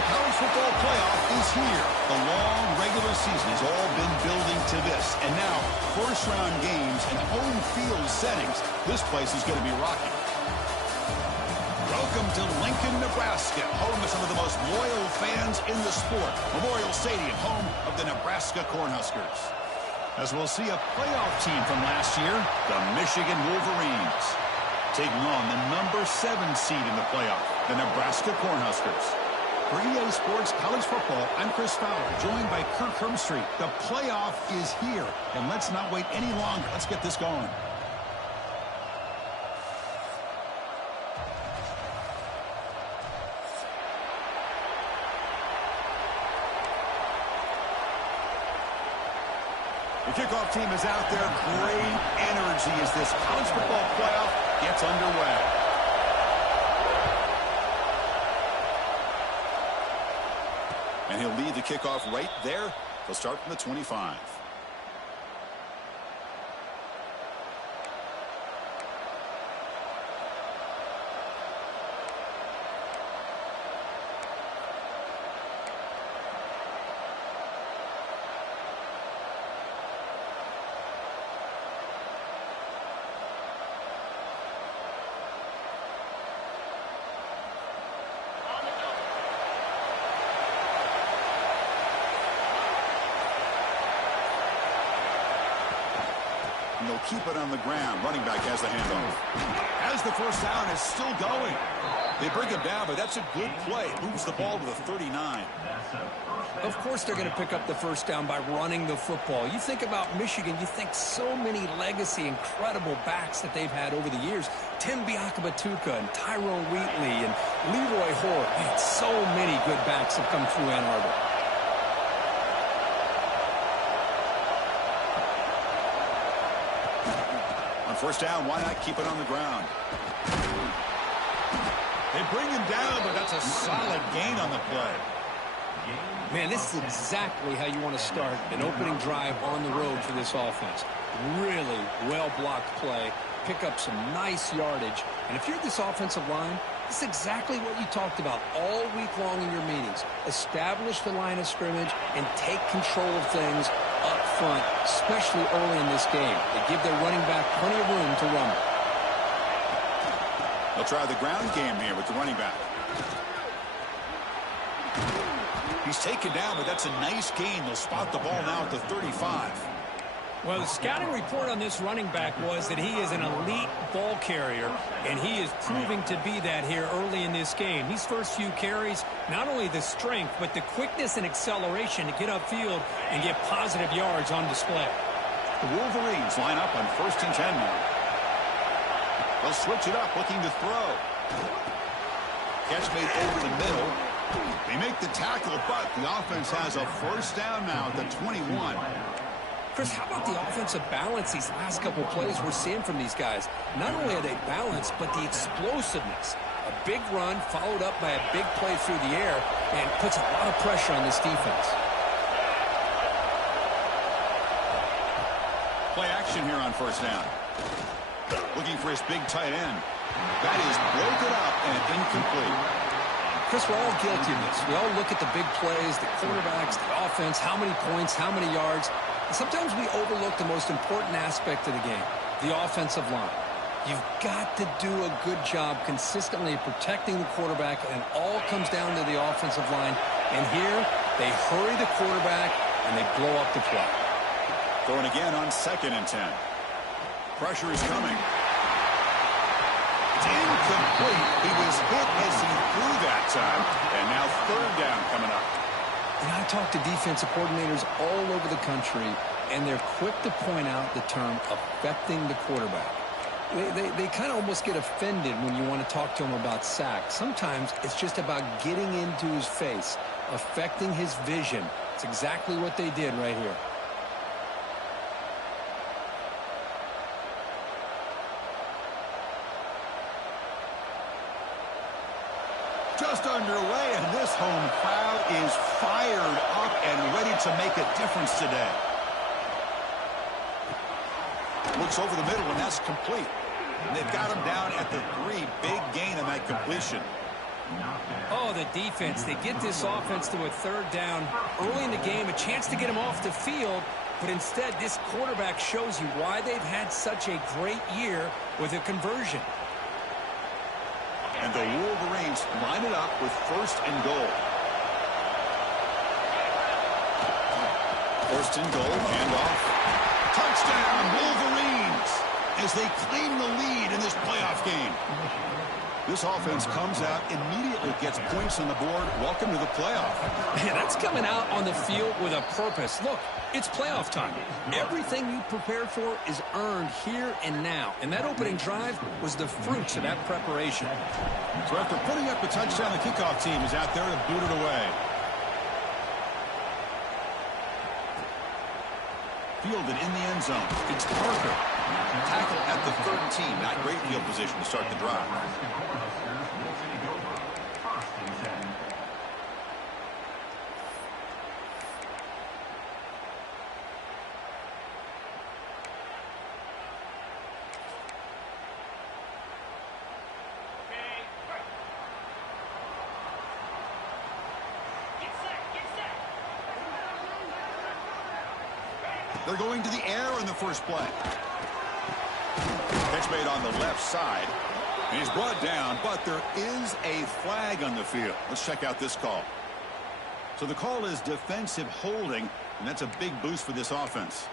The college football playoff is here. The long regular season has all been building to this. And now, first-round games and home field settings. This place is going to be rocking. Welcome to Lincoln, Nebraska, home of some of the most loyal fans in the sport. Memorial Stadium, home of the Nebraska Cornhuskers. As we'll see a playoff team from last year, the Michigan Wolverines, taking on the number 7 seed in the playoff, the Nebraska Cornhuskers. For EA Sports College Football, I'm Chris Fowler, joined by Kirk Hermstreet. The playoff is here, and let's not wait any longer. Let's get this going. The kickoff team is out there. Great energy as this college football playoff gets underway. And he'll lead the kickoff right there. He'll start from the 25. And they'll keep it on the ground. Running back has the handoff. As the first down is still going. They bring him down, but that's a good play. Moves the ball to the 39. Of course they're going to pick up the first down by running the football. You think about Michigan, you think so many legacy, incredible backs that they've had over the years. Tim Biakabatuka and Tyrone Wheatley and Leroy Hoare. Man, so many good backs have come through Ann Arbor. First down, why not keep it on the ground? They bring him down, but that's a solid gain on the play. Man, this is exactly how you want to start an opening drive on the road for this offense. Really well-blocked play, pick up some nice yardage. And if you're this offensive line, this is exactly what you talked about all week long in your meetings. Establish the line of scrimmage and take control of things up front, especially early in this game. They give their running back plenty of room to run. They'll try the ground game here with the running back. He's taken down, but that's a nice gain. They'll spot the ball now at the 35. Well, the scouting report on this running back was that he is an elite ball carrier, and he is proving to be that here early in this game. These first few carries, not only the strength, but the quickness and acceleration to get upfield and get positive yards on display. The Wolverines line up on 1st and 10 now. They'll switch it up, looking to throw. Catch made over the middle. They make the tackle, but the offense has a first down now at the 21. Chris, how about the offensive balance these last couple plays we're seeing from these guys? Not only are they balanced, but the explosiveness. A big run followed up by a big play through the air and puts a lot of pressure on this defense. Play action here on first down. Looking for his big tight end. That is broken up and incomplete. Chris, we're all guilty of this. We all look at the big plays, the quarterbacks, the offense, how many points, how many yards. And sometimes we overlook the most important aspect of the game, the offensive line. You've got to do a good job consistently protecting the quarterback, and it all comes down to the offensive line. And here, they hurry the quarterback, and they blow up the play. Going again on 2nd and 10. Pressure is coming. It's incomplete. He was hit as he threw that time. And now 3rd down coming up. You know, I talk to defensive coordinators all over the country, and they're quick to point out the term affecting the quarterback. They kind of almost get offended when you want to talk to them about sacks. Sometimes it's just about getting into his face, affecting his vision. It's exactly what they did right here. Just underway, and this home crowd is fired up and ready to make a difference today. Looks over the middle, and that's complete. And they've got him down at the 3. Big gain on that completion. Oh, the defense. They get this offense to a third down early in the game, a chance to get them off the field, but instead this quarterback shows you why they've had such a great year with a conversion. And the Wolverines line it up with 1st and goal. 1st and goal, handoff. Touchdown, Wolverines, as they claim the lead in this playoff game. This offense comes out, immediately gets points on the board. Welcome to the playoff. Yeah, that's coming out on the field with a purpose. Look, it's playoff time. Everything you prepared for is earned here and now. And that opening drive was the fruits of that preparation. So after putting up a touchdown, the kickoff team is out there to boot it away. Fielded in the end zone. It's Parker. Tackle at the 13. Not great field position to start the drive. They're going to the air in the first play. Catch made on the left side. He's brought down, but there is a flag on the field. Let's check out this call. So the call is defensive holding, and that's a big boost for this offense.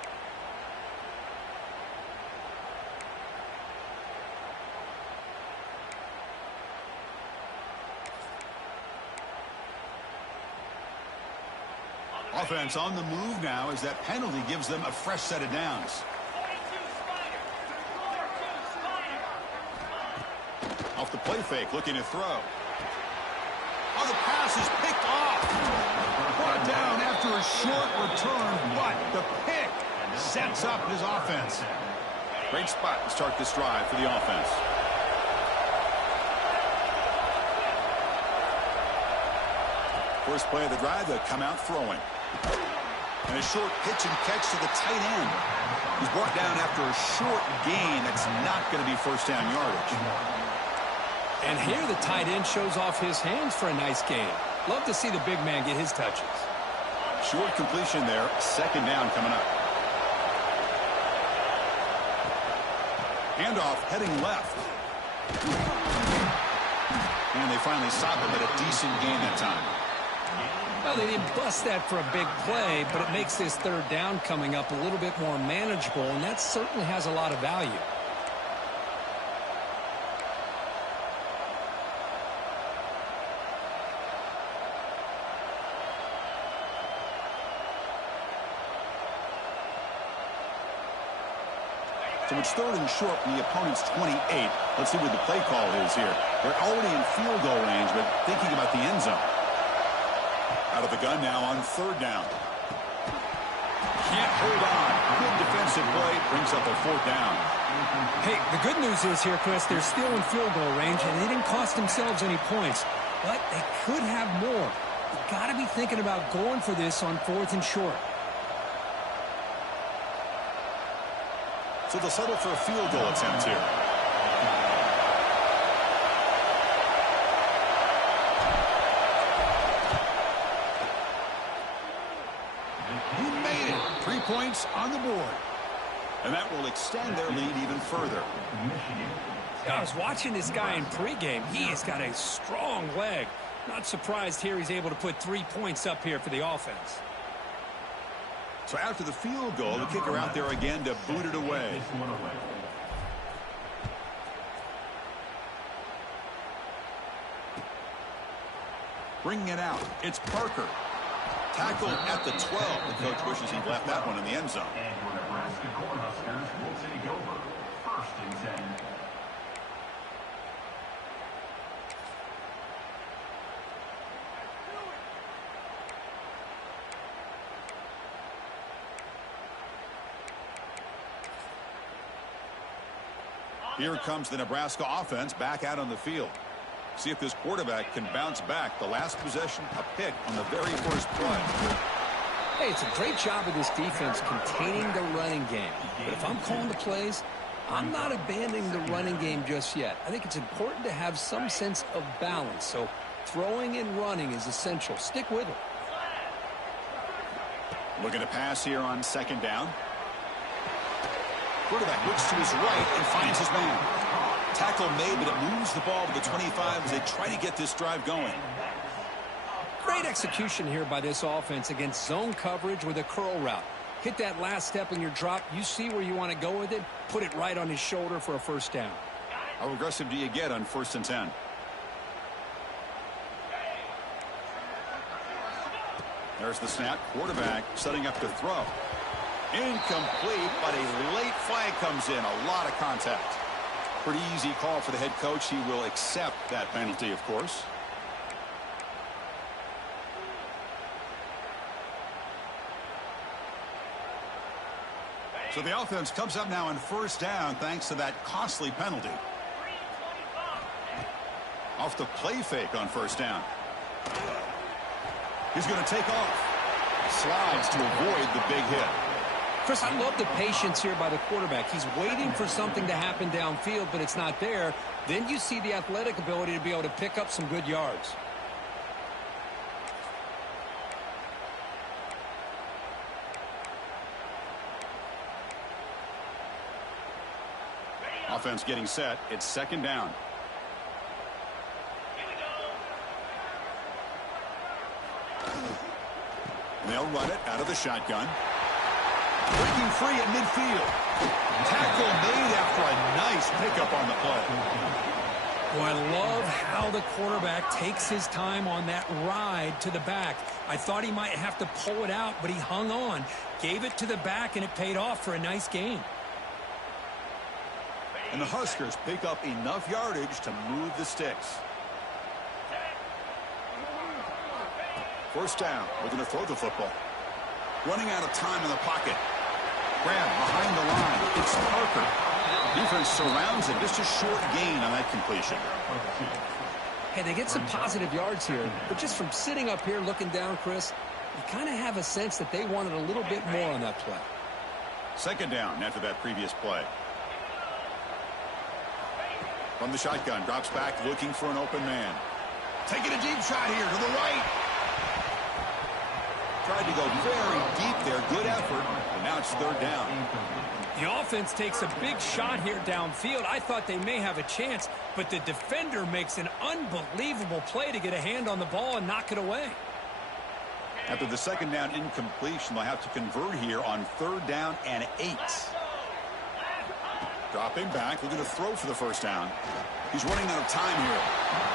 Offense on the move now as that penalty gives them a fresh set of downs. Off the play fake, looking to throw. Oh, the pass is picked off. Brought down after a short return, but the pick sets up his offense. Great spot to start this drive for the offense. First play of the drive, they'll come out throwing. And a short pitch and catch to the tight end. He's brought down after a short gain. That's not going to be first down yardage. And here the tight end shows off his hands for a nice gain. Love to see the big man get his touches. Short completion there. Second down coming up. Handoff heading left. And they finally stop him at a decent gain that time. Well, they didn't bust that for a big play, but it makes this third down coming up a little bit more manageable, and that certainly has a lot of value. So it's 3rd and short from the opponent's 28. Let's see what the play call is here. They're already in field goal range, but thinking about the end zone. Out of the gun now on 3rd down. Can't hold on. Good defensive play. Brings up a 4th down. Hey, the good news is here, Chris, they're still in field goal range, and they didn't cost themselves any points. But they could have more. You've got to be thinking about going for this on 4th and short. So they'll settle for a field goal attempt here. He made it. 3 points on the board. And that will extend their lead even further. I was watching this guy in pregame. He has got a strong leg. Not surprised here he's able to put 3 points up here for the offense. So after the field goal, the kicker out there again to boot it away. Bringing it out, it's Parker. Tackled at the 12. The coach wishes he'd left that one in the end zone. And your Nebraska Cornhuskers will take over 1st and 10. Here comes the Nebraska offense back out on the field. See if this quarterback can bounce back. The last possession, a pick on the very first play. Hey, it's a great job of this defense containing the running game. But if I'm calling the plays, I'm not abandoning the running game just yet. I think it's important to have some sense of balance. So throwing and running is essential. Stick with it. Looking to pass here on second down. Quarterback looks to his right and finds his man. Tackle made, but it moves the ball to the 25 as they try to get this drive going. Great execution here by this offense against zone coverage with a curl route. Hit that last step in your drop. You see where you want to go with it. Put it right on his shoulder for a first down. How aggressive do you get on 1st and 10? There's the snap. Quarterback setting up to throw. Incomplete, but a late flag comes in. A lot of contact. Pretty easy call for the head coach. He will accept that penalty, of course. So the offense comes up now on 1st down thanks to that costly penalty. Off the play fake on 1st down. He's going to take off. Slides to avoid the big hit. Chris, I love the patience here by the quarterback. He's waiting for something to happen downfield, but it's not there. Then you see the athletic ability to be able to pick up some good yards. Offense getting set. It's 2nd down. And they'll run it out of the shotgun. Breaking free at midfield. Tackle made after a nice pickup on the play. Boy, I love how the quarterback takes his time on that ride to the back. I thought he might have to pull it out, but he hung on. Gave it to the back, and it paid off for a nice gain. And the Huskers pick up enough yardage to move the sticks. 1st down. We're going to throw the football. Running out of time in the pocket. Grab behind the line. It's Parker. Defense surrounds him. Just a short gain on that completion. Hey, they get some positive yards here, but just from sitting up here looking down, Chris, you kind of have a sense that they wanted a little bit more on that play. 2nd down after that previous play. From the shotgun, drops back, looking for an open man. Taking a deep shot here to the right. Tried to go very deep there. Good effort. And now it's 3rd down. The offense takes a big shot here downfield. I thought they may have a chance, but the defender makes an unbelievable play to get a hand on the ball and knock it away. After the 2nd down incompletion, they'll have to convert here on 3rd down and 8. Dropping back, looking to throw for the 1st down. He's running out of time here.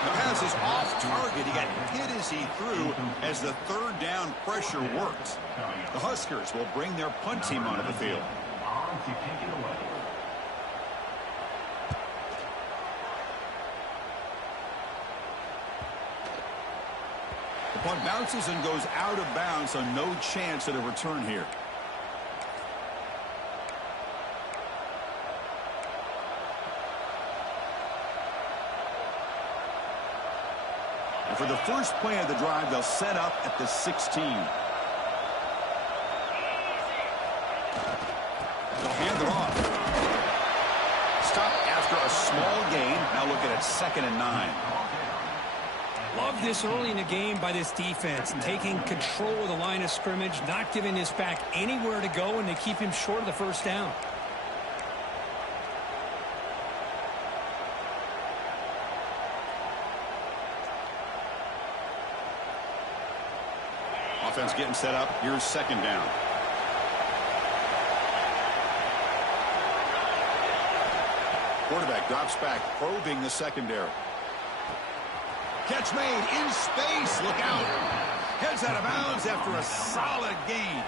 The pass is off target. He got hit as he threw as the 3rd down pressure worked. The Huskers will bring their punt team onto the field. The punt bounces and goes out of bounds, so no chance at a return here. And for the first play of the drive, they'll set up at the 16. They'll hand it off. Stop after a small gain. Now looking at 2nd and 9. Love this early in the game by this defense, taking control of the line of scrimmage, not giving this back anywhere to go, and they keep him short of the 1st down. Offense getting set up. Here's 2nd down. Quarterback drops back, probing the secondary. Catch made in space. Look out. Heads out of bounds after a solid gain.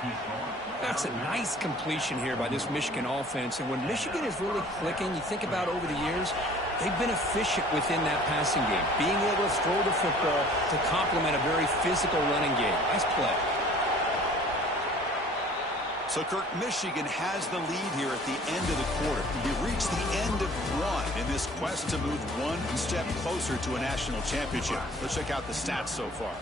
That's a nice completion here by this Michigan offense. And when Michigan is really clicking, you think about over the years, they've been efficient within that passing game, being able to throw the football to complement a very physical running game. Nice play. So, Kirk, Michigan has the lead here at the end of the quarter. We've reached the end of one in this quest to move one step closer to a national championship. Let's check out the stats so far.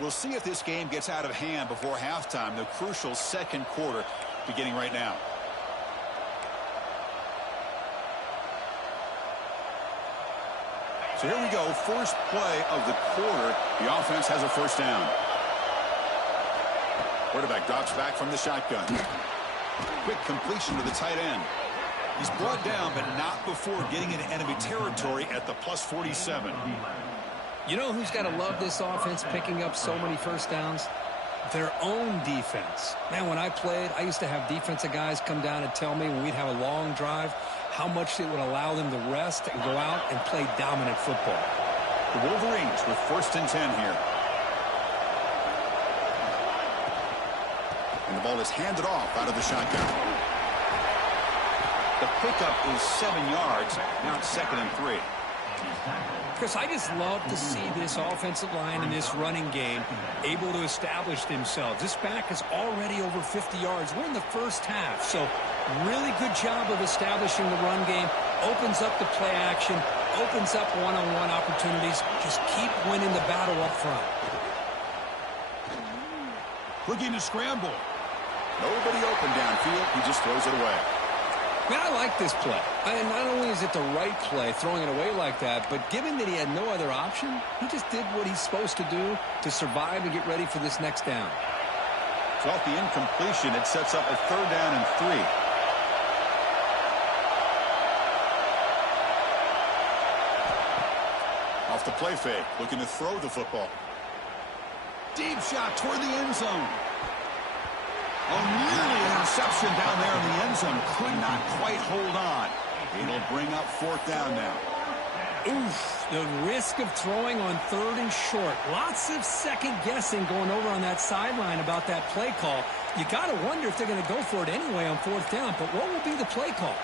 We'll see if this game gets out of hand before halftime, the crucial 2nd quarter beginning right now. So here we go, first play of the quarter. The offense has a first down. Quarterback drops back from the shotgun. Quick completion to the tight end. He's brought down, but not before getting into enemy territory at the plus 47. You know who's got to love this offense picking up so many first downs? Their own defense. Man, when I played, I used to have defensive guys come down and tell me when we'd have a long drive how much it would allow them to rest and go out and play dominant football. The Wolverines with 1st and 10 here. And the ball is handed off out of the shotgun. The pickup is 7 yards. Now it's 2nd and 3. Chris, I just love to see this offensive line and this running game able to establish themselves. This back is already over 50 yards. We're in the first half, so really good job of establishing the run game. Opens up the play action, opens up one-on-one opportunities. Just keep winning the battle up front. Looking to scramble. Nobody open downfield. He just throws it away. Man, I like this play. And not only is it the right play, throwing it away like that, but given that he had no other option, he just did what he's supposed to do to survive and get ready for this next down. So off the incompletion, it sets up a 3rd down and 3. Off the play fake, looking to throw the football. Deep shot toward the end zone. Oh, nearly an interception down there in the end zone. Could not quite hold on. It'll bring up 4th down now. Oof, the risk of throwing on 3rd and short. Lots of second guessing going over on that sideline about that play call. You got to wonder if they're going to go for it anyway on 4th down, but what will be the play call?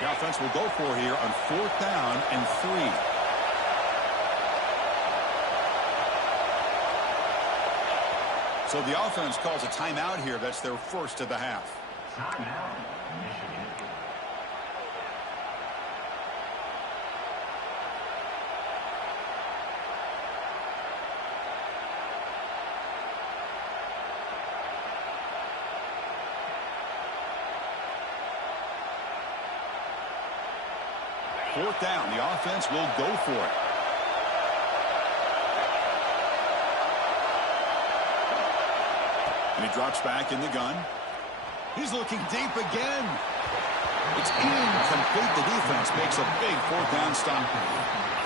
The offense will go for here on 4th down and 3. So the offense calls a timeout here. That's their first of the half. Timeout, Michigan. Fourth down. The offense will go for it. And he drops back in the gun. He's looking deep again. It's incomplete. The defense makes a big 4th down stop.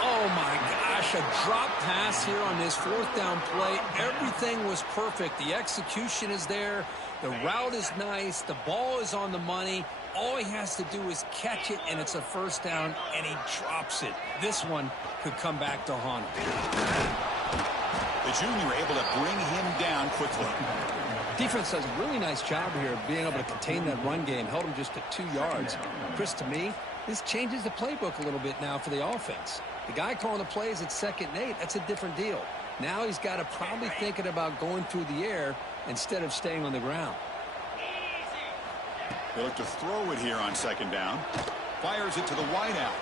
Oh, my gosh, a drop pass here on this 4th down play. Everything was perfect. The execution is there. The route is nice. The ball is on the money. All he has to do is catch it, and it's a 1st down, and he drops it. This one could come back to haunt him. The junior able to bring him down quickly. Defense does a really nice job here of being able to contain that run game. Held him just to 2 yards. Chris, to me, this changes the playbook a little bit now for the offense. The guy calling the plays at 2nd and 8, that's a different deal. Now he's got to probably thinking about going through the air instead of staying on the ground. They look to throw it here on 2nd down. Fires it to the wideout.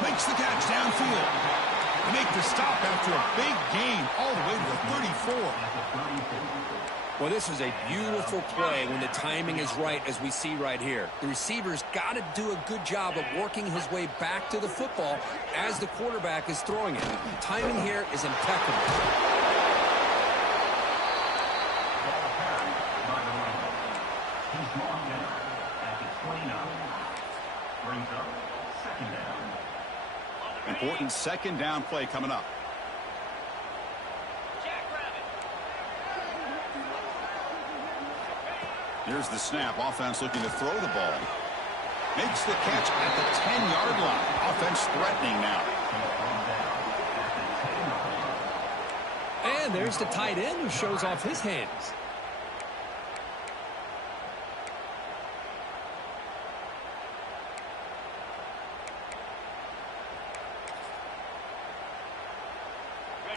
Makes the catch downfield. They make the stop after a big gain all the way to the 34. Well, this is a beautiful play when the timing is right, as we see right here. The receiver's got to do a good job of working his way back to the football as the quarterback is throwing it. Timing here is impeccable. Important 2nd down play coming up. Here's the snap. Offense looking to throw the ball. Makes the catch at the 10-yard line. Offense threatening now. And there's the tight end who shows off his hands.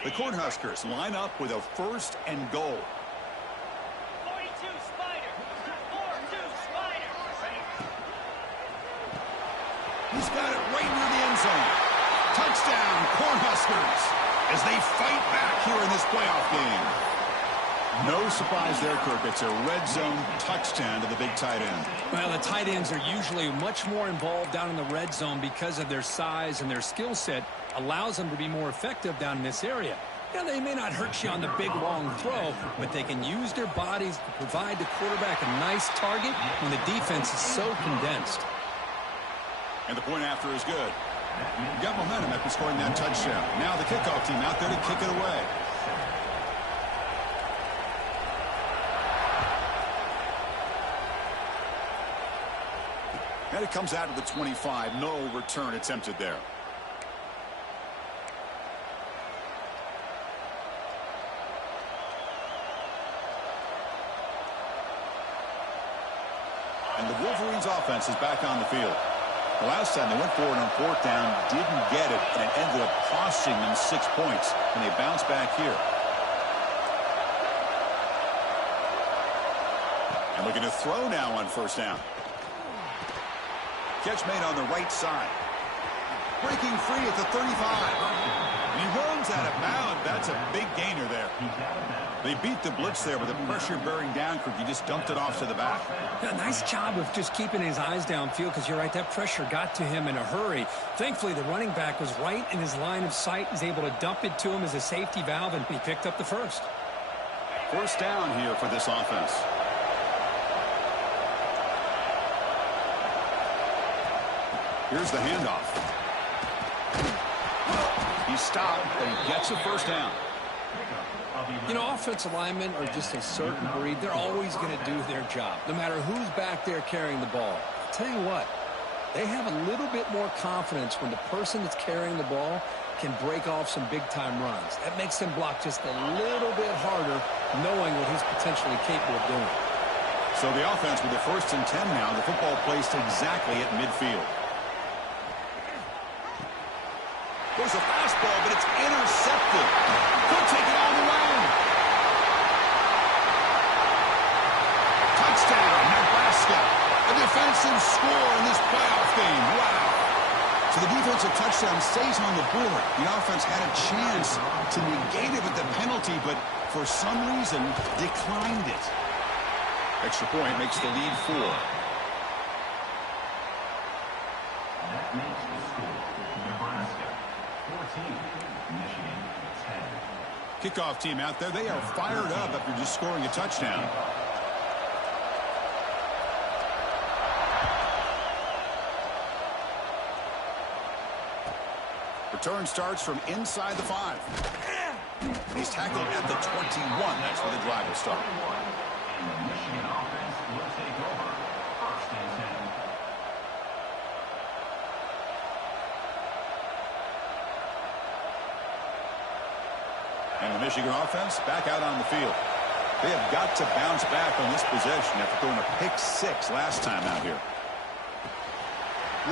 The Cornhuskers line up with a 1st and goal. 42 Spider. 4-2 Spider. He's got it right near the end zone. Touchdown, Cornhuskers, as they fight back here in this playoff game. No surprise there, Kirk. It's a red zone touchdown to the big tight end. Well, the tight ends are usually much more involved down in the red zone because of their size, and their skill set allows them to be more effective down in this area. Yeah, they may not hurt you on the big, long throw, but they can use their bodies to provide the quarterback a nice target when the defense is so condensed. And the point after is good. You got momentum after scoring that touchdown. Now the kickoff team out there to kick it away. And it comes out of the 25. No return attempted there. And the Wolverines offense is back on the field. The last time they went for it on fourth down, didn't get it, and it ended up costing them 6 points, and they bounce back here. And looking to throw now on first down. Catch made on the right side. Breaking free at the 35. And he runs out of bounds. That's a big gainer there. They beat the blitz there with the pressure bearing down. He just dumped it off to the back. Yeah, nice job of just keeping his eyes downfield, because you're right, that pressure got to him in a hurry. Thankfully, the running back was right in his line of sight. He's able to dump it to him as a safety valve, and he picked up the first. First down here for this offense. Here's the handoff. He stopped, but he gets a first down. You know, offensive linemen are just a certain breed. They're always going to do their job, no matter who's back there carrying the ball. I'll tell you what, they have a little bit more confidence when the person that's carrying the ball can break off some big-time runs. That makes them block just a little bit harder, knowing what he's potentially capable of doing. So the offense with the 1st and 10 now, the football placed exactly at midfield. There's a fastball, but it's intercepted. He'll take it all the way. Touchdown, Nebraska. A defensive score in this playoff game. Wow. So the defensive touchdown stays on the board. The offense had a chance to negate it with the penalty, but for some reason declined it. Extra point makes the lead 4. That makes the score Nebraska 14, Michigan 10. Kickoff team out there. They are fired up after just scoring a touchdown. Return starts from inside the 5. He's tackled at the 21. That's where the drive will start. And the Michigan offense will take over. 1st and 10. And the Michigan offense back out on the field. They have got to bounce back on this possession after throwing a pick 6 last time out here.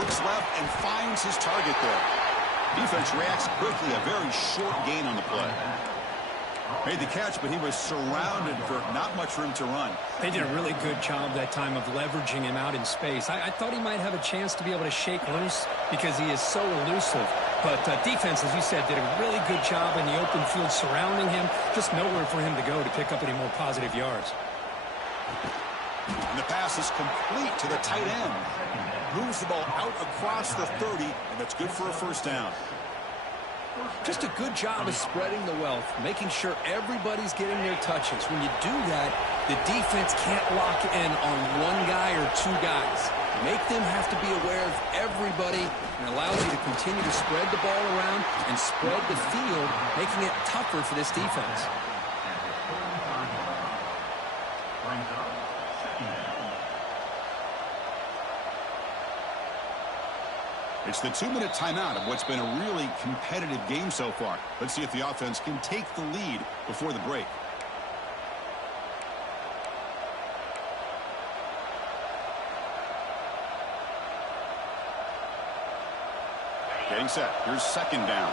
Looks left and finds his target there. Defense reacts quickly. A very short gain on the play. Made the catch, but he was surrounded for not much room to run. They did a really good job that time of leveraging him out in space. I thought he might have a chance to be able to shake loose because he is so elusive. But defense, as you said, did a really good job in the open field surrounding him. Just nowhere for him to go to pick up any more positive yards. And the pass is complete to the tight end. Moves the ball out across the 30, and that's good for a first down. Just a good job of spreading the wealth, making sure everybody's getting their touches. When you do that, the defense can't lock in on one guy or 2 guys. Make them have to be aware of everybody, and allows you to continue to spread the ball around and spread the field, making it tougher for this defense. Brings up 2nd down. It's the 2-minute timeout of what's been a really competitive game so far. Let's see if the offense can take the lead before the break. Getting set. Here's 2nd down.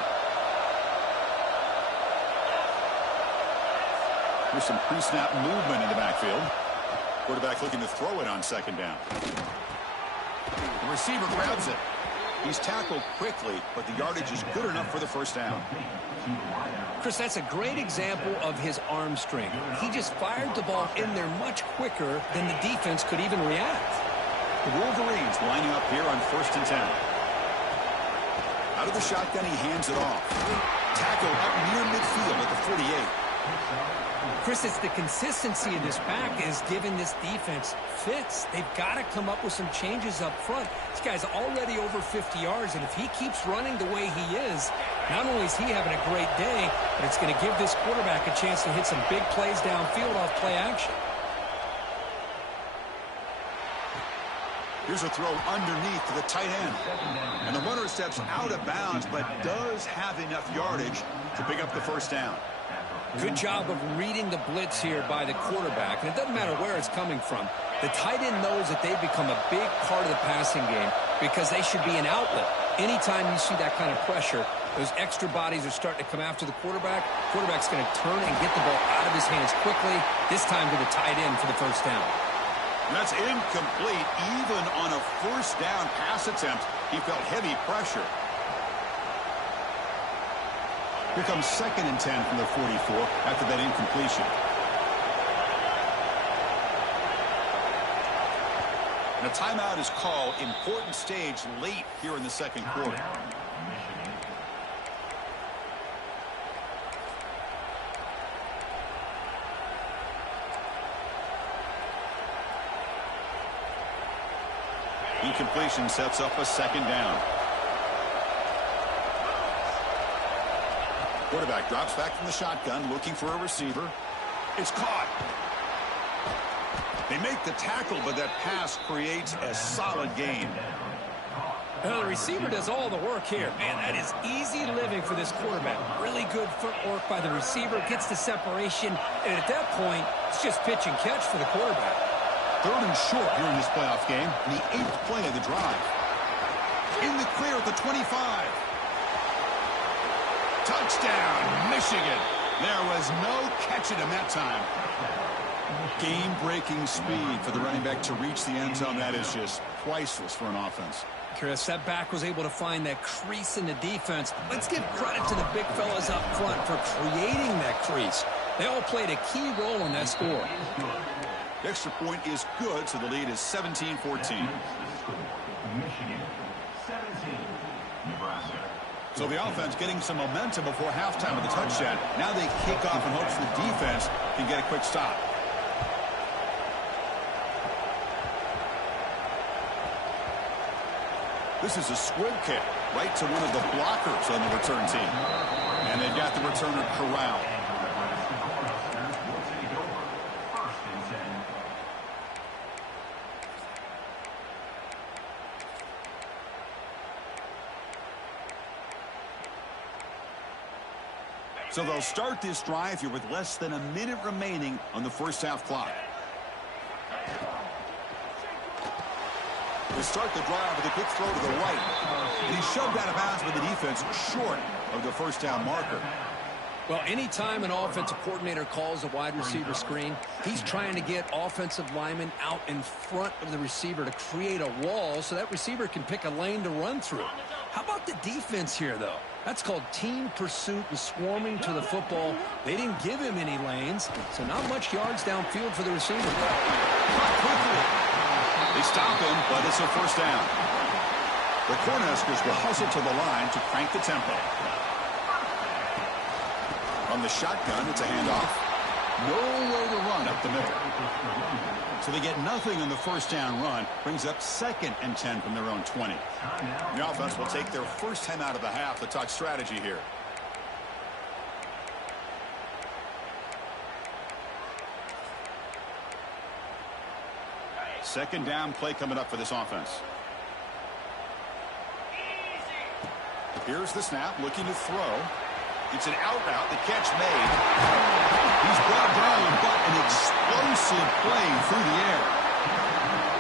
Here's some pre-snap movement in the backfield. Quarterback looking to throw it on 2nd down. The receiver grabs it. He's tackled quickly, but the yardage is good enough for the first down. Chris, that's a great example of his arm strength. He just fired the ball in there much quicker than the defense could even react. The Wolverines lining up here on 1st and 10. Out of the shotgun, he hands it off. Tackled up near midfield at the 48. Chris, it's the consistency of this back is giving this defense fits. They've got to come up with some changes up front. This guy's already over 50 yards, and if he keeps running the way he is, not only is he having a great day, but it's going to give this quarterback a chance to hit some big plays downfield off play action. Here's a throw underneath to the tight end. And the runner steps out of bounds, but does have enough yardage to pick up the first down. Good job of reading the blitz here by the quarterback. And it doesn't matter where it's coming from. The tight end knows that they've become a big part of the passing game because they should be an outlet. Anytime you see that kind of pressure, those extra bodies are starting to come after the quarterback. Quarterback's going to turn and get the ball out of his hands quickly, this time to the tight end for the first down. And that's incomplete. Even on a first down pass attempt, he felt heavy pressure. Here comes 2nd and 10 from the 44 after that incompletion. And a timeout is called. Important stage late here in the second quarter. Incompletion sets up a 2nd down. Quarterback drops back from the shotgun, looking for a receiver. It's caught. They make the tackle, but that pass creates a solid gain. Well, the receiver does all the work here. Man, that is easy living for this quarterback. Really good footwork by the receiver, gets the separation, and at that point, it's just pitch and catch for the quarterback. 3rd and short here in this playoff game, the 8th play of the drive. In the clear at the 25. Touchdown, Michigan. There was no catching him that time. Game-breaking speed for the running back to reach the end zone. That is just priceless for an offense. Chris, that back was able to find that crease in the defense. Let's give credit to the big fellas up front for creating that crease. They all played a key role in that score. The extra point is good, so the lead is 17-14. Michigan, 17, Nebraska. So the offense getting some momentum before halftime with the touchdown. Now they kick off in hopes the defense can get a quick stop. This is a squib kick right to one of the blockers on the return team. And they've got the returner corralled. So they'll start this drive here with less than a minute remaining on the first half clock. They start the drive with a quick throw to the right. And he's shoved out of bounds by the defense short of the first down marker. Well, anytime an offensive coordinator calls a wide receiver screen, he's trying to get offensive linemen out in front of the receiver to create a wall so that receiver can pick a lane to run through. How about the defense here, though? That's called team pursuit and swarming to the football. They didn't give him any lanes, so not much yards downfield for the receiver. They stop him, but it's a first down. The Cornhuskers will hustle to the line to crank the tempo. On the shotgun, it's a handoff. Nowhere to run up the middle. So they get nothing on the first down run. Brings up 2nd and 10 from their own 20. The offense will take their first time out of the half to talk strategy here. Second down play coming up for this offense. Here's the snap, looking to throw. It's an out route, the catch made. He's brought down, but an explosive play through the air.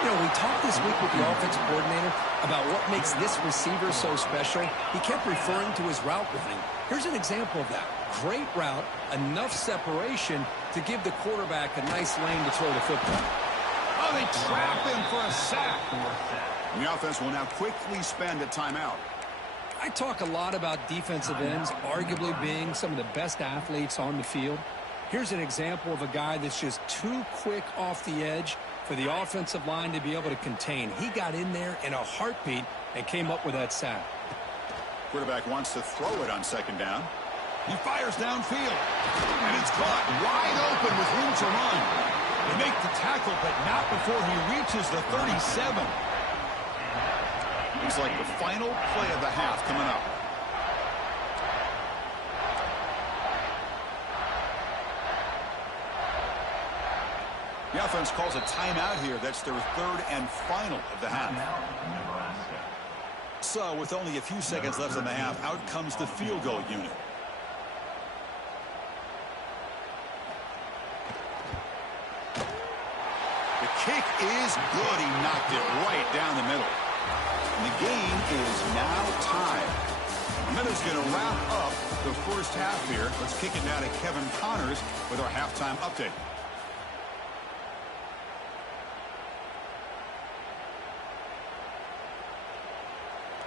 You know, we talked this week with the offensive coordinator about what makes this receiver so special. He kept referring to his route running. Here's an example of that. Great route, enough separation to give the quarterback a nice lane to throw the football. Oh, they trap him for a sack. And the offense will now quickly spend a timeout. I talk a lot about defensive ends arguably being some of the best athletes on the field. Here's an example of a guy that's just too quick off the edge for the offensive line to be able to contain. He got in there in a heartbeat and came up with that sack. Quarterback wants to throw it on second down. He fires downfield. And it's caught wide open with room to run. They make the tackle, but not before he reaches the 37. Looks like the final play of the half coming up. The offense calls a timeout here. That's their third and final of the half. Nebraska. So, with only a few seconds left in the half, out comes the field goal unit. The kick is good. He knocked it right down the middle. And the game is now tied. And that is going to wrap up the first half here. Let's kick it now to Kevin Connors with our halftime update.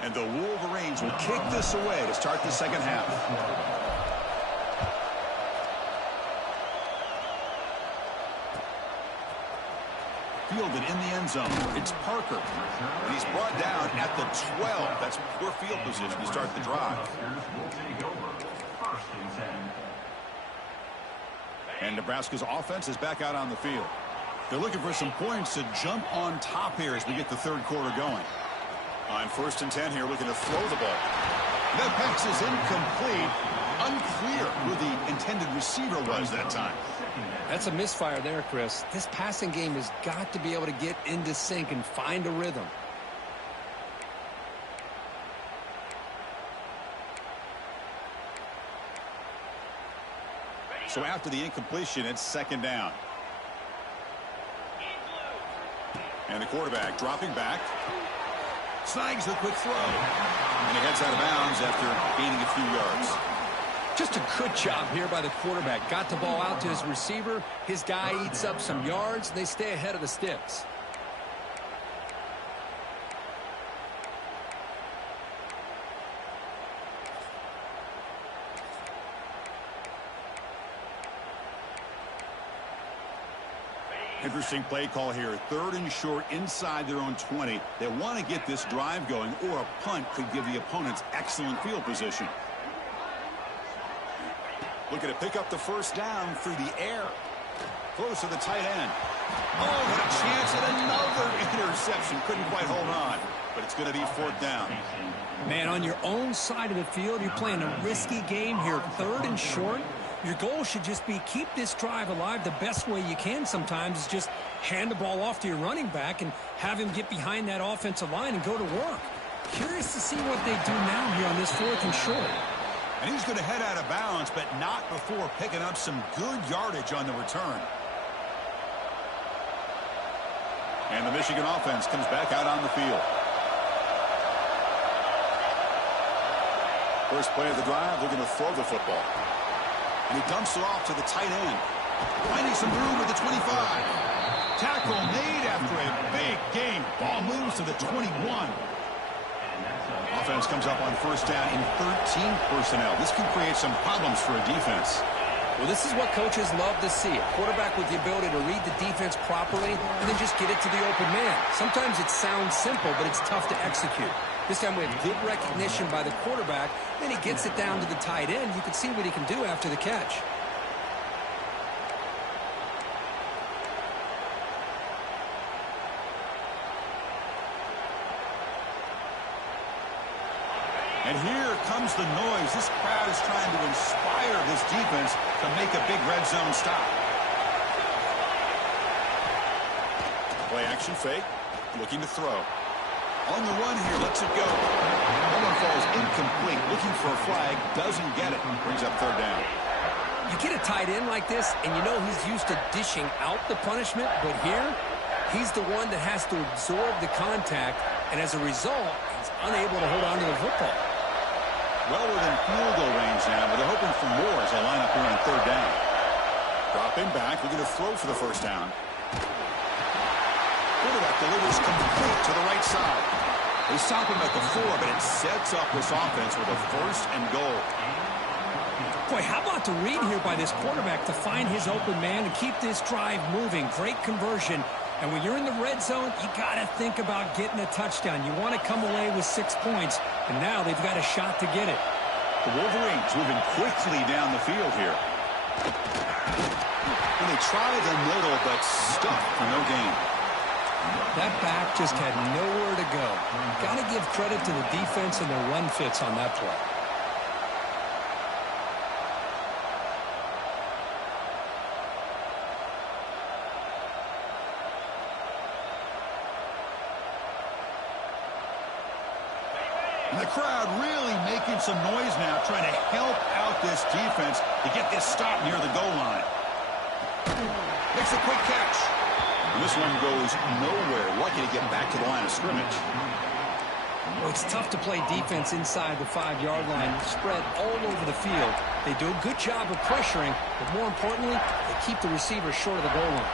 And the Wolverines will kick this away to start the second half. Fielded in the end zone. It's Parker. And he's brought down at the 12. That's poor field position to start the drive. Will take over. First and 10. And Nebraska's offense is back out on the field. They're looking for some points to jump on top here as we get the third quarter going. On first and 10 here, looking to throw the ball. That pass is incomplete. Unclear who the intended receiver was that time. That's a misfire there, Chris. This passing game has got to be able to get into sync and find a rhythm. So after the incompletion, it's second down. And the quarterback dropping back. Snags the quick throw. And he heads out of bounds after gaining a few yards. Just a good job here by the quarterback. Got the ball out to his receiver. His guy eats up some yards. They stay ahead of the sticks. Interesting play call here. Third and short inside their own 20. They want to get this drive going, or a punt could give the opponents excellent field position. Looking to pick up the first down through the air. Close to the tight end. Oh, what a chance at another interception. Couldn't quite hold on, but it's going to be fourth down. Man, on your own side of the field, you're playing a risky game here. Third and short. Your goal should just be keep this drive alive the best way you can sometimes is just hand the ball off to your running back and have him get behind that offensive line and go to work. Curious to see what they do now here on this fourth and short. And he's going to head out of bounds, but not before picking up some good yardage on the return. And the Michigan offense comes back out on the field. First play of the drive, looking to throw the football. And he dumps it off to the tight end. Finding some room at the 25. Tackle made after a big gain. Ball moves to the 21. Offense comes up on first down in 13 personnel. This can create some problems for a defense. Well, this is what coaches love to see. A quarterback with the ability to read the defense properly and then just get it to the open man. Sometimes it sounds simple, but it's tough to execute. This time we have good recognition by the quarterback. Then he gets it down to the tight end. You can see what he can do after the catch. And here comes the noise. This crowd is trying to inspire this defense to make a big red zone stop. Play action fake. Looking to throw. On the run here, lets it go. That one falls incomplete. Looking for a flag, doesn't get it. Brings up third down. You get a tight end like this, and you know he's used to dishing out the punishment, but here, he's the one that has to absorb the contact, and as a result, he's unable to hold on to the football. Well within field goal range now, but they're hoping for more as they line up here on third down. Dropping back, looking to throw for the first down. quarterback delivers complete to the right side. They stop him at the 4, but it sets up this offense with a 1st and goal. Boy, how about the read here by this quarterback to find his open man and keep this drive moving. Great conversion. And when you're in the red zone, you got to think about getting a touchdown. You want to come away with 6 points, and now they've got a shot to get it. The Wolverines moving quickly down the field here. And they try the middle, but stuck for no gain. That back just had nowhere to go. Got to give credit to the defense and their run fits on that play. And the crowd really making some noise now, trying to help out this defense to get this stop near the goal line. Makes a quick catch. And this one goes nowhere. Lucky to get back to the line of scrimmage. Well, it's tough to play defense inside the 5-yard line, spread all over the field. They do a good job of pressuring, but more importantly, they keep the receiver short of the goal line.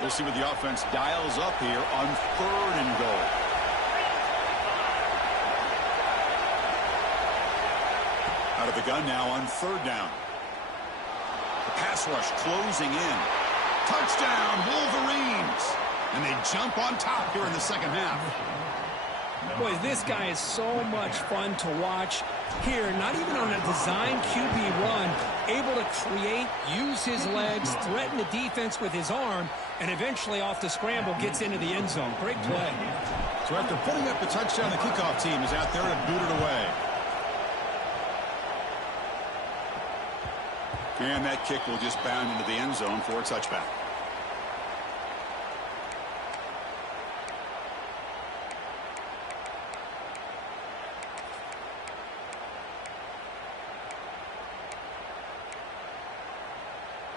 We'll see what the offense dials up here on 3rd and goal. Out of the gun now on 3rd down. The pass rush closing in. Touchdown, Wolverines! And they jump on top here in the second half. Boy, this guy is so much fun to watch. Here, not even on a design QB run, able to create, use his legs, threaten the defense with his arm, and eventually off the scramble gets into the end zone. Great play. So after putting up the touchdown, the kickoff team is out there to boot it away. And that kick will just bound into the end zone for a touchback.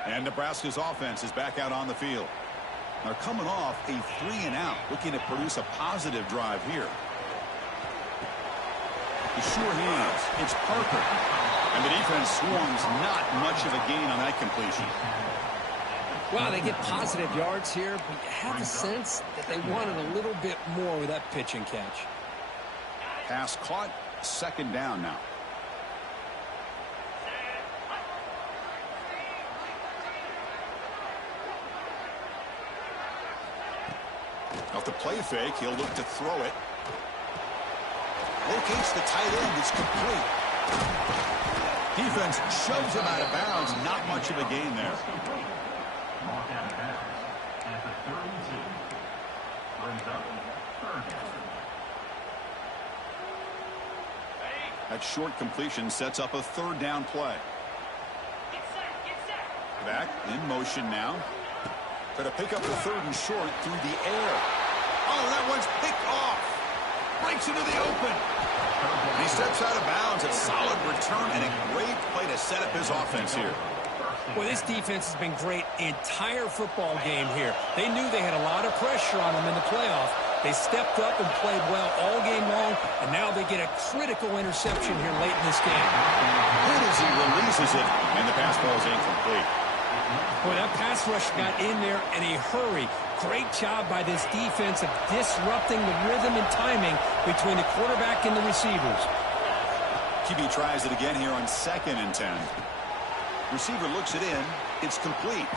And Nebraska's offense is back out on the field. They're coming off a 3-and-out, looking to produce a positive drive here. The sure hands. It's Parker. And the defense swarms not much of a gain on that completion. Well, they get positive yards here, but you have the sense that they wanted a little bit more with that pitch and catch. Pass caught. 2nd down now. Off the play fake, he'll look to throw it. Locates the tight end. It's complete. Defense shoves him out of bounds. Not much of a gain there. Mark out of bounds at the 32. Brings up 3rd down. That short completion sets up a 3rd down play. Back in motion now. Going to pick up the 3rd and short through the air. Oh, that one's picked off. Breaks into the open. And he steps out of bounds. A solid return and a great play to set up his offense here. Well, this defense has been great the entire football game here. They knew they had a lot of pressure on them in the playoff. They stepped up and played well all game long, and now they get a critical interception here late in this game. Good as he releases it, and the pass ball is incomplete. Boy, that pass rush got in there in a hurry. Great job by this defense of disrupting the rhythm and timing between the quarterback and the receivers. QB tries it again here on 2nd and 10. Receiver looks it in. It's complete.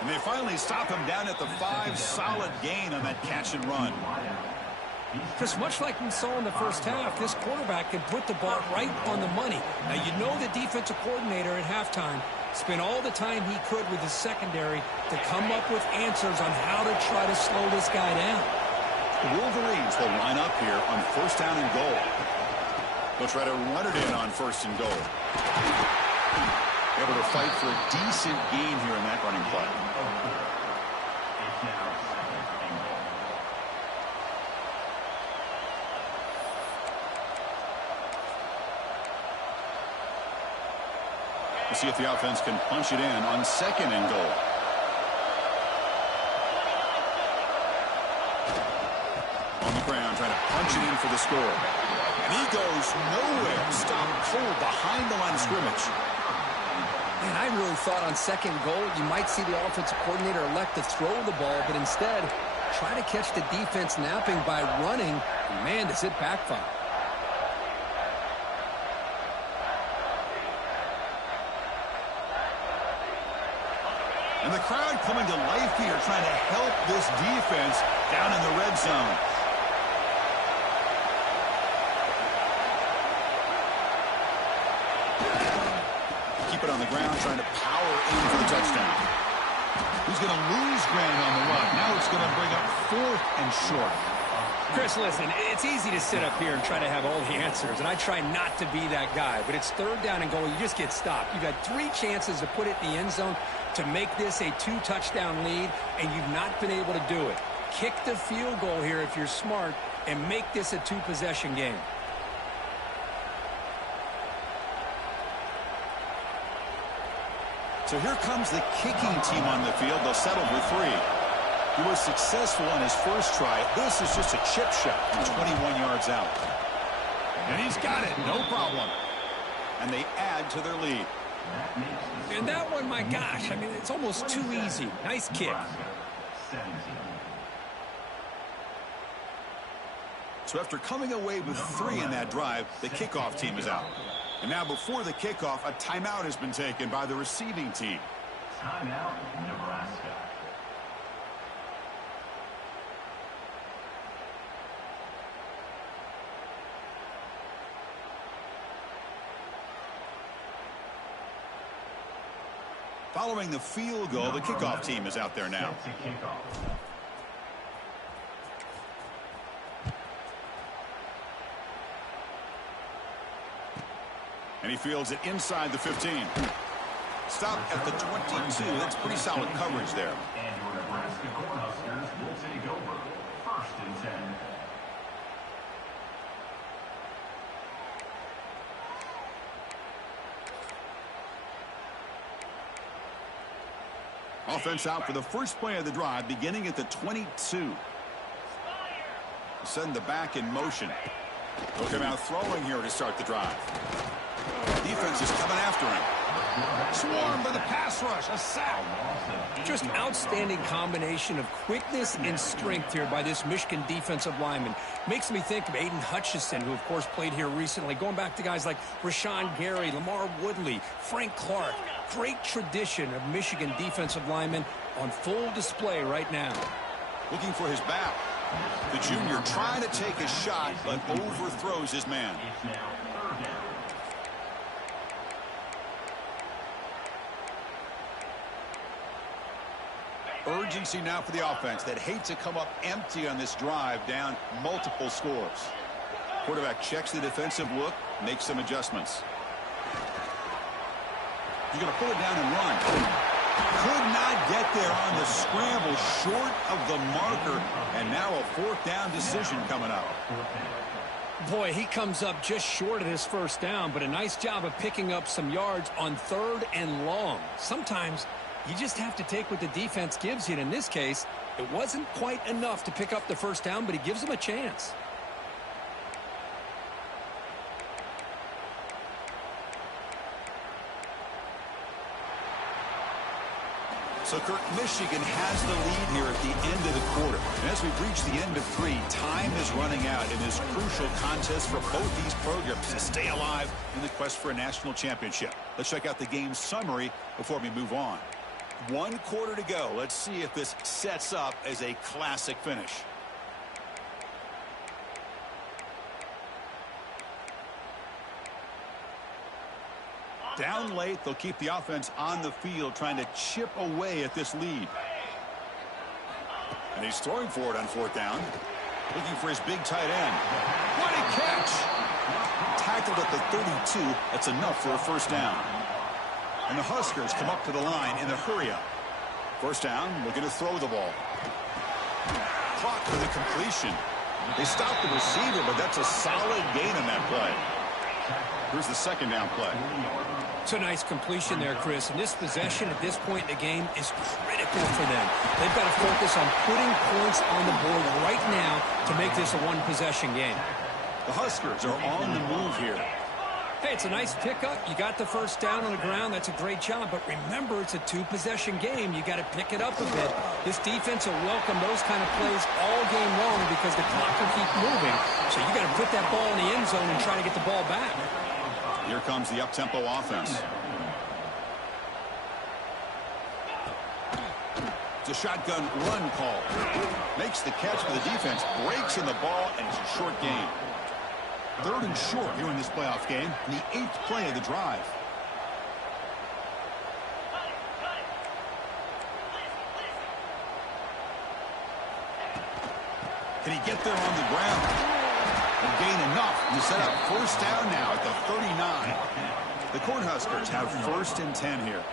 And they finally stop him down at the 5. Solid gain on that catch and run. Chris, much like we saw in the first half, this quarterback can put the ball right on the money. Now, you know the defensive coordinator at halftime spent all the time he could with his secondary to come up with answers on how to try to slow this guy down. The Wolverines will line up here on 1st down and goal. They'll try to run it in on 1st and goal. Able to fight for a decent gain here in that running play. It's now 2nd and goal. We'll see if the offense can punch it in on 2nd and goal. On the ground, trying to punch it in for the score. And he goes nowhere. Stopped cold behind the line of scrimmage. Man, I really thought on 2nd goal you might see the offensive coordinator elect to throw the ball, but instead try to catch the defense napping by running. And man, does it backfire. And the crowd coming to life here, trying to help this defense down in the red zone. Keep it on the ground, trying to power in for the touchdown. He's going to lose ground on the run. Now it's going to bring up 4th and short. Chris, listen, it's easy to sit up here and try to have all the answers, and I try not to be that guy, but it's 3rd down and goal. You just get stopped. You've had 3 chances to put it in the end zone to make this a 2-touchdown lead, and you've not been able to do it. Kick the field goal here if you're smart and make this a 2-possession game. So here comes the kicking team on the field. They'll settle for 3. He was successful on his first try. This is just a chip shot from 21 yards out. And he's got it, no problem. And they add to their lead. And that one, my gosh, I mean, it's almost too easy. Nice kick. So after coming away with 3 in that drive, the kickoff team is out. And now before the kickoff, a timeout has been taken by the receiving team. Timeout, Nebraska. Following the field goal, the kickoff team is out there now. And he fields it inside the 15. Stop at the 22. That's pretty solid coverage there. And your Nebraska Cornhuskers will take over 1st and 10. Offense out for the first play of the drive, beginning at the 22. Send the back in motion. They'll come out throwing here to start the drive. Defense is coming after him. Swarmed by the pass rush. A sack. Just outstanding combination of quickness and strength here by this Michigan defensive lineman. Makes me think of Aiden Hutchinson, who, of course, played here recently. Going back to guys like Rashawn Gary, Lamar Woodley, Frank Clark. Great tradition of Michigan defensive linemen on full display right now. Looking for his back. The junior trying to take a shot, but overthrows his man. It's now 3rd down. Urgency now for the offense that hate to come up empty on this drive, down multiple scores. Quarterback checks the defensive look, makes some adjustments. He's going to pull it down and run. Could not get there on the scramble, short of the marker, and now a 4th down decision coming up. Boy, he comes up just short of his 1st down, but a nice job of picking up some yards on 3rd and long. Sometimes you just have to take what the defense gives you, and in this case, it wasn't quite enough to pick up the 1st down, but he gives them a chance. So, Kurt, Michigan has the lead here at the end of the quarter. And as we've reached the end of 3, time is running out in this crucial contest for both these programs to stay alive in the quest for a national championship. Let's check out the game summary before we move on. 1 quarter to go. Let's see if this sets up as a classic finish. Down late, they'll keep the offense on the field, trying to chip away at this lead. And he's throwing for it on 4th down. Looking for his big tight end. What a catch! Tackled at the 32. That's enough for a 1st down. And the Huskers come up to the line in a hurry-up. 1st down, looking to throw the ball. Clock for the completion. They stopped the receiver, but that's a solid gain on that play. Here's the second down play. It's a nice completion there, Chris. And this possession at this point in the game is critical for them. They've got to focus on putting points on the board right now to make this a one-possession game. The Huskers are on the move here. Hey, it's a nice pickup. You got the first down on the ground. That's a great job. But remember, it's a two-possession game. You got to pick it up a bit. This defense will welcome those kind of plays all game long because the clock will keep moving. So you got to put that ball in the end zone and try to get the ball back. Here comes the up-tempo offense. It's a shotgun run call. Makes the catch for the defense. Breaks in the ball, and it's a short gain. 3rd and short here in this playoff game. The 8th play of the drive. Can he get there on the ground? And gain enough to set up first down now at the 39. The Cornhuskers have 1st and 10 here.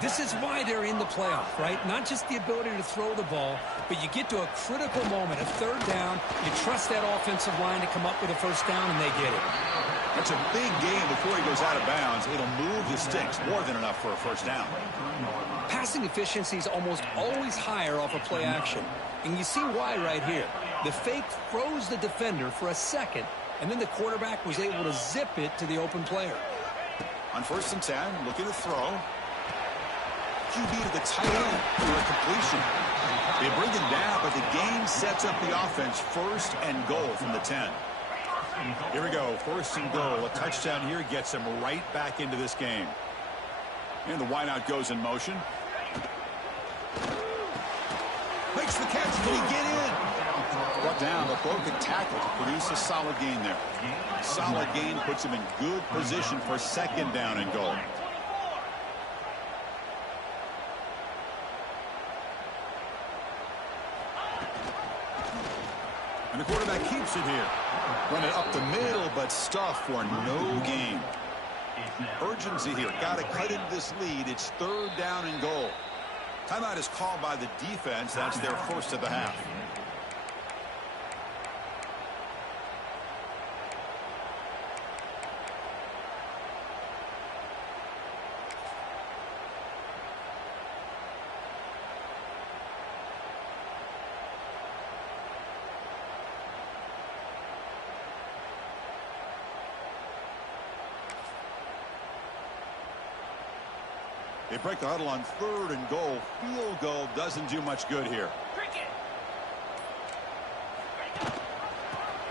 This is why they're in the playoff, right? Not just the ability to throw the ball, but you get to a critical moment, a 3rd down. You trust that offensive line to come up with a first down, and they get it. That's a big gain before he goes out of bounds. It'll move the sticks more than enough for a first down. Passing efficiency is almost always higher off of play action. And you see why right here. The fake froze the defender for a second, and then the quarterback was able to zip it to the open player. On 1st and 10, looking to throw. QB to the tight end for a completion. They bring it down, but the gain sets up the offense 1st and goal from the 10. Here we go, 1st and goal. A touchdown here gets him right back into this game. And the wideout goes in motion. Makes the catch. Can he get in? Brought down, but broken tackle to produce a solid gain there. Solid gain puts him in good position for 2nd down and goal. And the quarterback keeps it here. Run it up the middle, but stuff for no gain. Urgency here. Got to cut into this lead. It's 3rd down and goal. Timeout is called by the defense. That's their 1st of the half. They break the huddle on 3rd and goal. Field goal doesn't do much good here.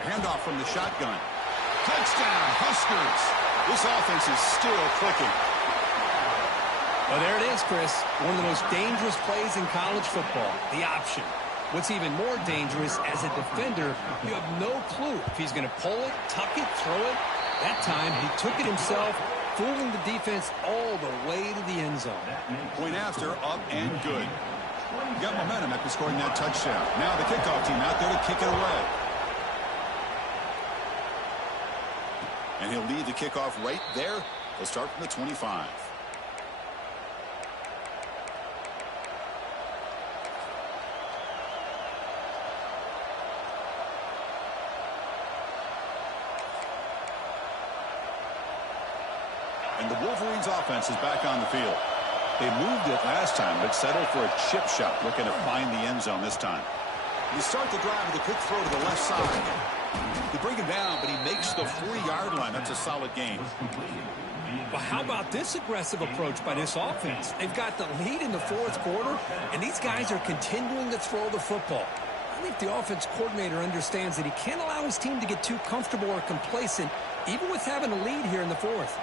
Handoff from the shotgun. Touchdown, Huskers. This offense is still clicking. Well, there it is, Chris. One of the most dangerous plays in college football, the option. What's even more dangerous, as a defender, you have no clue if he's going to pull it, tuck it, throw it. That time, he took it himself, fooling the defense all the way to the end zone. Point after, up and good. Got momentum after scoring that touchdown. Now the kickoff team out there to kick it away. And he'll lead the kickoff right there. He'll start from the 25. And the Wolverines offense is back on the field. They moved it last time, but settled for a chip shot, looking to find the end zone this time. You start the drive with a quick throw to the left side. They bring him down, but he makes the 40-yard line. That's a solid gain. Well, how about this aggressive approach by this offense? They've got the lead in the 4th quarter, and these guys are continuing to throw the football. I think the offense coordinator understands that he can't allow his team to get too comfortable or complacent, even with having a lead here in the 4th.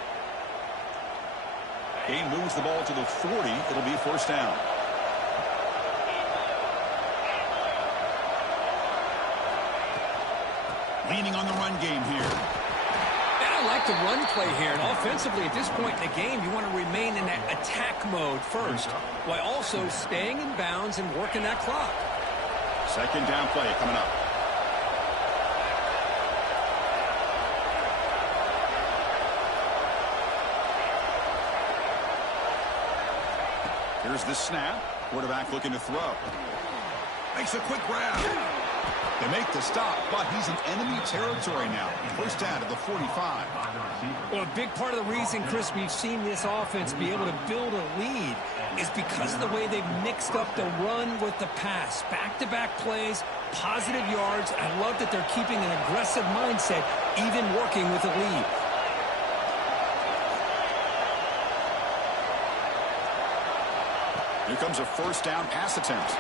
Gain moves the ball to the 40. It'll be 1st down. Leaning on the run game here. And I like the run play here. And offensively, at this point in the game, you want to remain in that attack mode first, while also staying in bounds and working that clock. 2nd down play coming up. Here's the snap. Quarterback looking to throw. Makes a quick grab. They make the stop, but he's in enemy territory now. First down to the 45. Well, a big part of the reason, Chris, we've seen this offense be able to build a lead is because of the way they've mixed up the run with the pass. Back-to-back plays, positive yards. I love that they're keeping an aggressive mindset, even working with a lead. Here comes a first down pass attempt.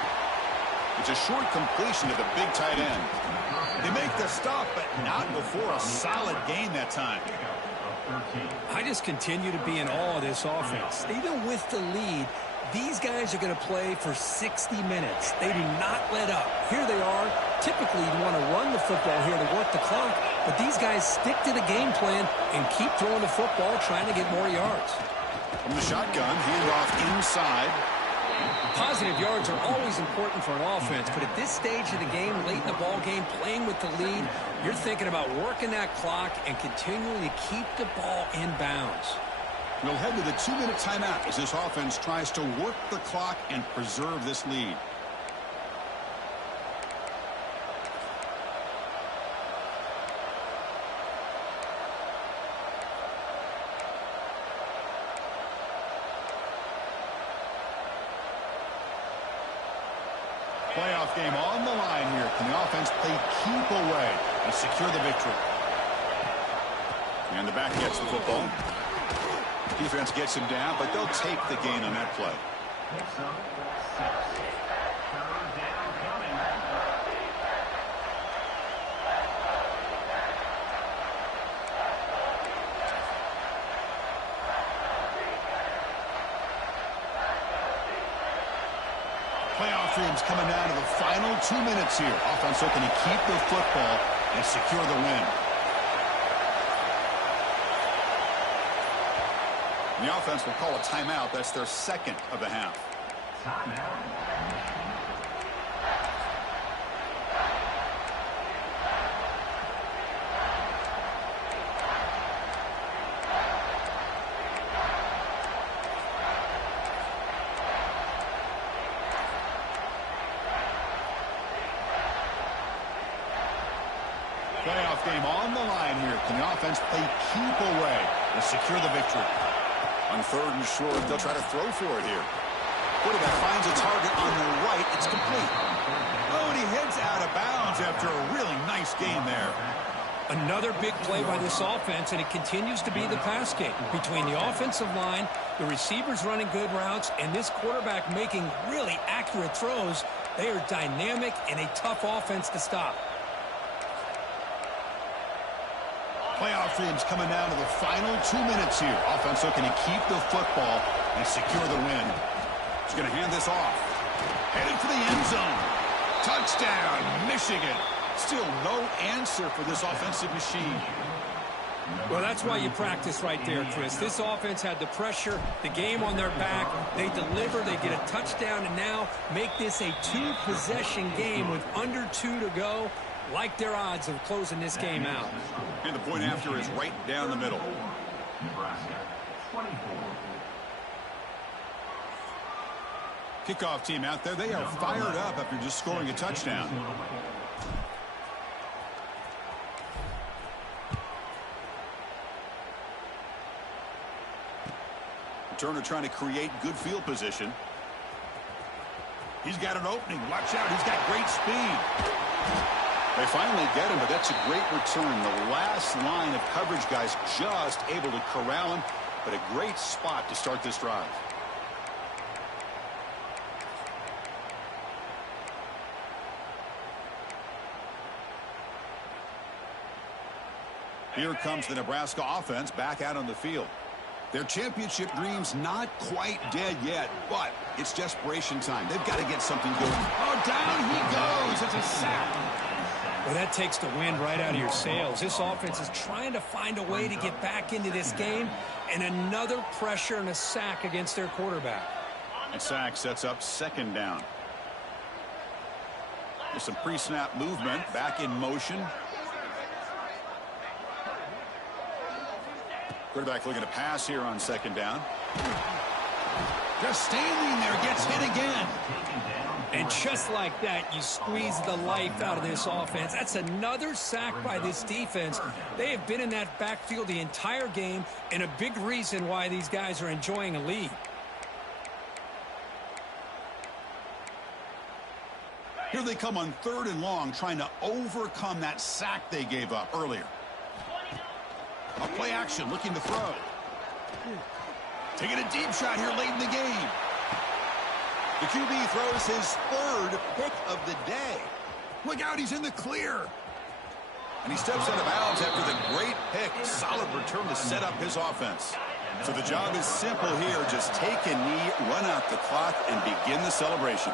It's a short completion to the big tight end. They make the stop, but not before a solid gain that time. I just continue to be in awe of this offense. Even with the lead, these guys are going to play for 60 minutes. They do not let up. Here they are. Typically, you want to run the football here to work the clock, but these guys stick to the game plan and keep throwing the football, trying to get more yards. From the shotgun, handoff inside. Positive yards are always important for an offense, but at this stage of the game, late in the ball game, playing with the lead, you're thinking about working that clock and continuing to keep the ball in bounds. We'll head to the 2-minute timeout as this offense tries to work the clock and preserve this lead. Playoff game on the line here. Can the offense play keep away and secure the victory? And the back gets the football. Defense gets him down, but they'll take the gain on that play. Next up, 6. Third down coming. Playoff dreams coming down to the final 2 minutes here. Offense looking to keep the football and secure the win. The offense will call a timeout. That's their second of the half. Timeout. Playoff game on the line here. Can the offense play keep away and secure the victory? On third and short, they'll try to throw for it here. Quarterback finds a target on the right. It's complete. Oh, and he heads out of bounds after a really nice game there. Another big play by this offense, and it continues to be the pass game. Between the offensive line, the receivers running good routes, and this quarterback making really accurate throws, they are dynamic and a tough offense to stop. Playoff dreams coming down to the final 2 minutes here. Offense looking to keep the football and secure the win. He's going to hand this off. Headed for the end zone. Touchdown, Michigan. Still no answer for this offensive machine. Well, that's why you practice right there, Chris. This offense had the pressure, the game on their back. They deliver, they get a touchdown, and now make this a 2-possession game with under 2 to go. Like their odds of closing this game out. And the point after is right down the middle. Nebraska, 24. Kickoff team out there. They are fired up after just scoring a touchdown. Turner trying to create good field position. He's got an opening. Watch out. He's got great speed. They finally get him, but that's a great return. The last line of coverage guys just able to corral him, but a great spot to start this drive. Here comes the Nebraska offense back out on the field. Their championship dreams not quite dead yet, but it's desperation time. They've got to get something going. Oh, down he goes. It's a sack. Well, that takes the wind right out of your sails. This offense is trying to find a way to get back into this game, and another pressure and a sack against their quarterback. And sack sets up second down. There's some pre-snap movement, back in motion. Quarterback looking to pass here on second down. Just standing there, gets hit again. And just like that, you squeeze the life out of this offense. That's another sack by this defense. They have been in that backfield the entire game, and a big reason why these guys are enjoying a lead. Here they come on 3rd and long, trying to overcome that sack they gave up earlier. A play action, looking to throw. Taking a deep shot here late in the game. The QB throws his 3rd pick of the day. Look out, he's in the clear. And he steps out of bounds after the great pick. Solid return to set up his offense. So the job is simple here. Just take a knee, run out the clock, and begin the celebration.